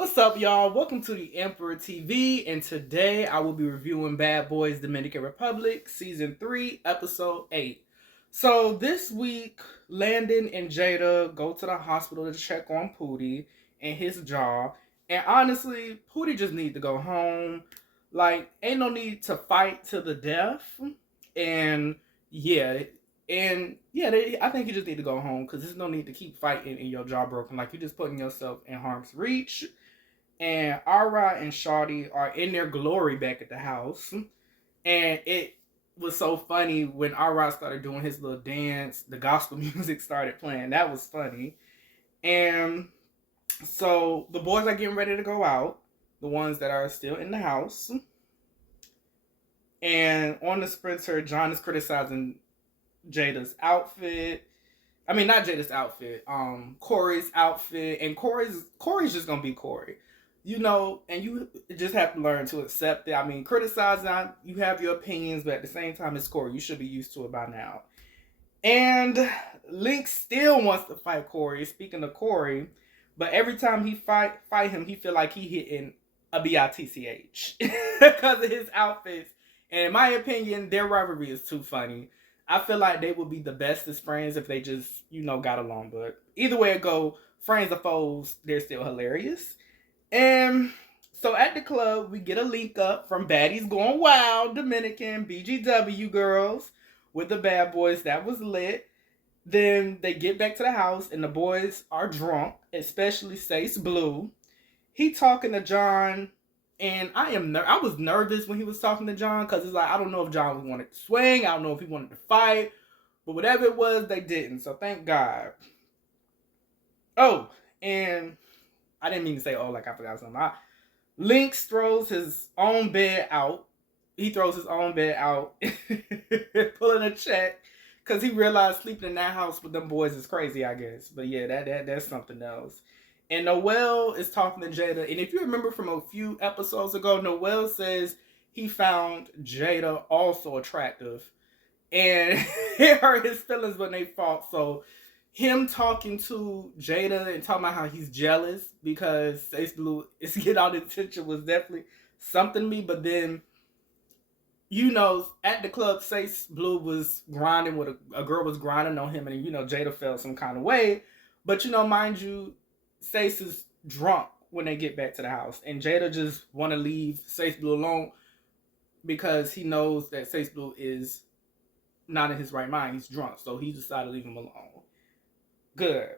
What's up, y'all? Welcome to the Emperor TV, and today I will be reviewing Bad Boys Dominican Republic, Season 3, Episode 8. So this week, Landon and Jada go to the hospital to check on Pootie and his jaw. And honestly, Pootie just needs to go home. Like, ain't no need to fight to the death. And yeah, I think you just need to go home because there's no need to keep fighting and your jaw broken. Like, you're just putting yourself in harm's reach. And Ara and Shawty are in their glory back at the house. And it was so funny when Ara started doing his little dance, the gospel music started playing. That was funny. And so the boys are getting ready to go out, the ones that are still in the house. And on the sprinter, John is criticizing Jada's outfit. I mean, not Jada's outfit, Corey's outfit. And Corey's just gonna be Corey. You know, and you just have to learn to accept it. I mean, criticizing, you have your opinions, but at the same time, it's Corey. You should be used to it by now. And Link still wants to fight Corey, speaking of Corey, but every time he fight him, he feel like he hitting a bitch because of his outfits. And in my opinion, their rivalry is too funny. I feel like they would be the bestest friends if they just, got along. But either way it go, friends or foes, they're still hilarious. And so at the club, we get a link up from Baddies Going Wild, Dominican, BGW girls with the bad boys. That was lit. Then they get back to the house and the boys are drunk, especially Sace Blue. He talking to John, and I was nervous when he was talking to John because it's like, I don't know if John wanted to swing. I don't know if he wanted to fight. But whatever it was, they didn't. So thank God. Oh, and I didn't mean to say, oh, like I forgot something. Lynx throws his own bed out. He throws his own bed out, pulling a check, because he realized sleeping in that house with them boys is crazy, I guess. But yeah, that's something else. And Noel is talking to Jada. And if you remember from a few episodes ago, Noel says he found Jada also attractive. And it hurt his feelings when they fought. So him talking to Jada and talking about how he's jealous because Sace Blue is getting all the attention was definitely something to me. But then, at the club, Sace Blue was grinding with a girl was grinding on him, and Jada felt some kind of way. But mind you, Sace is drunk when they get back to the house, and Jada just want to leave Sace Blue alone because he knows that Sace Blue is not in his right mind. He's drunk, so he decided to leave him alone. Good.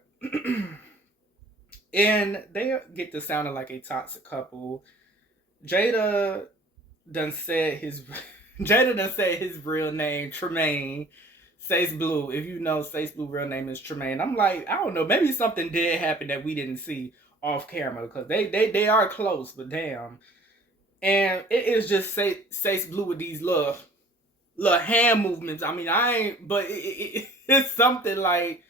And they get to sounding like a toxic couple. Jada done said his real name, Tremaine. Sace Blue. If you know, Sace Blue real name is Tremaine. I'm like, I don't know, maybe something did happen that we didn't see off camera because they are close, but damn. And it is just Sace Blue with these little hand movements. I mean, but it's something like,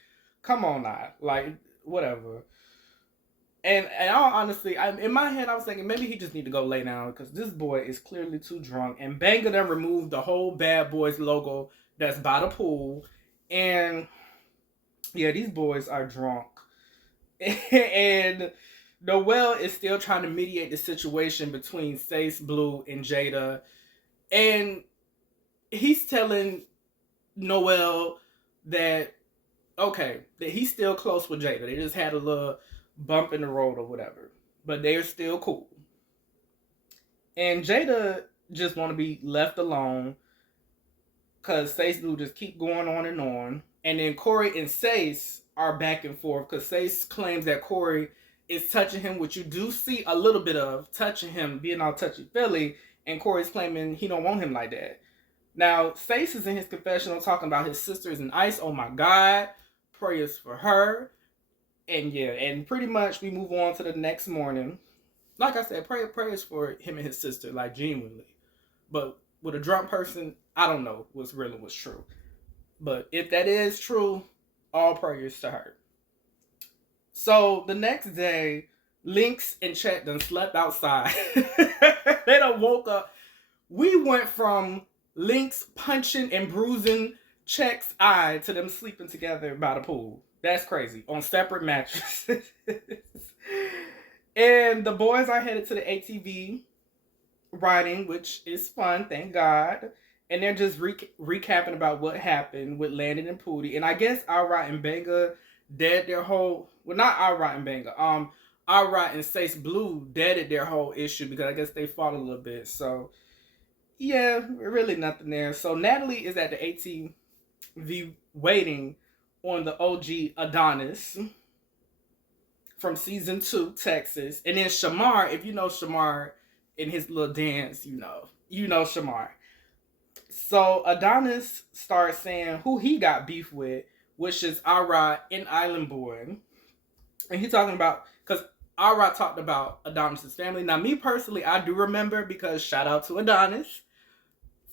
come on now, like, whatever. And all honestly, in my head, I was thinking maybe he just need to go lay down because this boy is clearly too drunk. And Banger done removed the whole Bad Boys logo that's by the pool. And yeah, these boys are drunk. And Noel is still trying to mediate the situation between Sace Blue and Jada. And he's telling Noel that he's still close with Jada. They just had a little bump in the road or whatever. But they're still cool. And Jada just want to be left alone because Sace Blue just keep going on and on. And then Corey and Sace are back and forth because Sace claims that Corey is touching him, which you do see a little bit of, touching him, being all touchy-feely. And Corey's claiming he don't want him like that. Now, Sace is in his confessional talking about his sister is in ice. Oh my God. Prayers for her. And yeah, and pretty much we move on to the next morning. Like I said, prayers for him and his sister, like genuinely. But with a drunk person, I don't know what's real and what's true. But if that is true, all prayers to her. So the next day, Lynx and Chet done slept outside. They done woke up. We went from Lynx punching and bruising Chet's eye to them sleeping together by the pool. That's crazy. On separate mattresses. And the boys are headed to the ATV riding, which is fun, thank God. And they're just recapping about what happened with Landon and Pootie. And I guess Alright and Benga dead their whole, well, not Alright and Benga, Alright and Sace Blue deaded their whole issue because I guess they fought a little bit. So yeah, really nothing there. So Natalie is at the ATV waiting on the OG Adonis from season 2, Texas. And then Shamar, if you know Shamar in his little dance, you know Shamar. So Adonis starts saying who he got beef with, which is Ara and Island Boy. And he's talking about, because Ara talked about Adonis' family. Now, me personally, I do remember, because shout out to Adonis,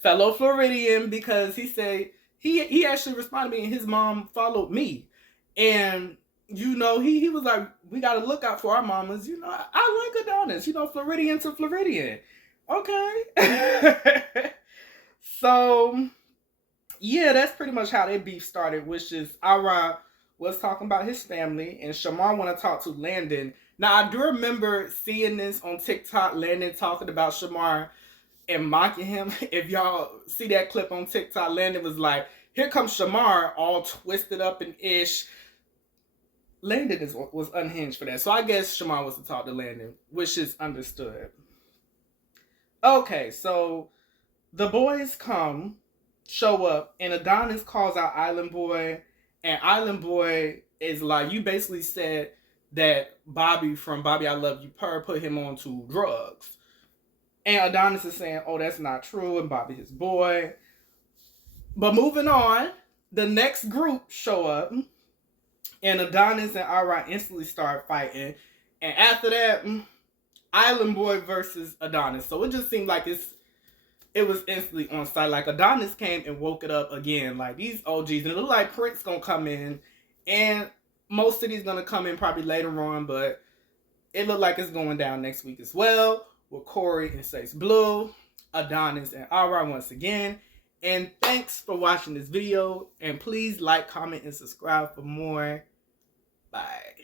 fellow Floridian, because he said, he actually responded to me and his mom followed me. And, you know, he was like, we got to look out for our mamas. You know, I like Adonis, you know, Floridian to Floridian. Okay. So, yeah, that's pretty much how their beef started, which is Ara was talking about his family, and Shamar want to talk to Landon. Now, I do remember seeing this on TikTok, Landon talking about Shamar and mocking him. If y'all see that clip on TikTok, Landon was like, here comes Shamar, all twisted up and ish. Landon was unhinged for that. So I guess Shamar was to talk to Landon, which is understood. Okay, so the boys show up, and Adonis calls out Island Boy, and Island Boy is like, you basically said that Bobby from Bobby I Love You Purr put him on to drugs. And Adonis is saying, oh, that's not true, and Bobby his boy. But moving on, the next group show up, and Adonis and Ara instantly start fighting. And after that, Island Boy versus Adonis. So it just seemed like it was instantly on site. Like, Adonis came and woke it up again. Like, these OGs, and it looked like Prince gonna come in, and most of these gonna come in probably later on, but it looked like it's going down next week as well, with Corey and Sace Blue, Adonis and Ara once again. And thanks for watching this video, and please like, comment, and subscribe for more. Bye.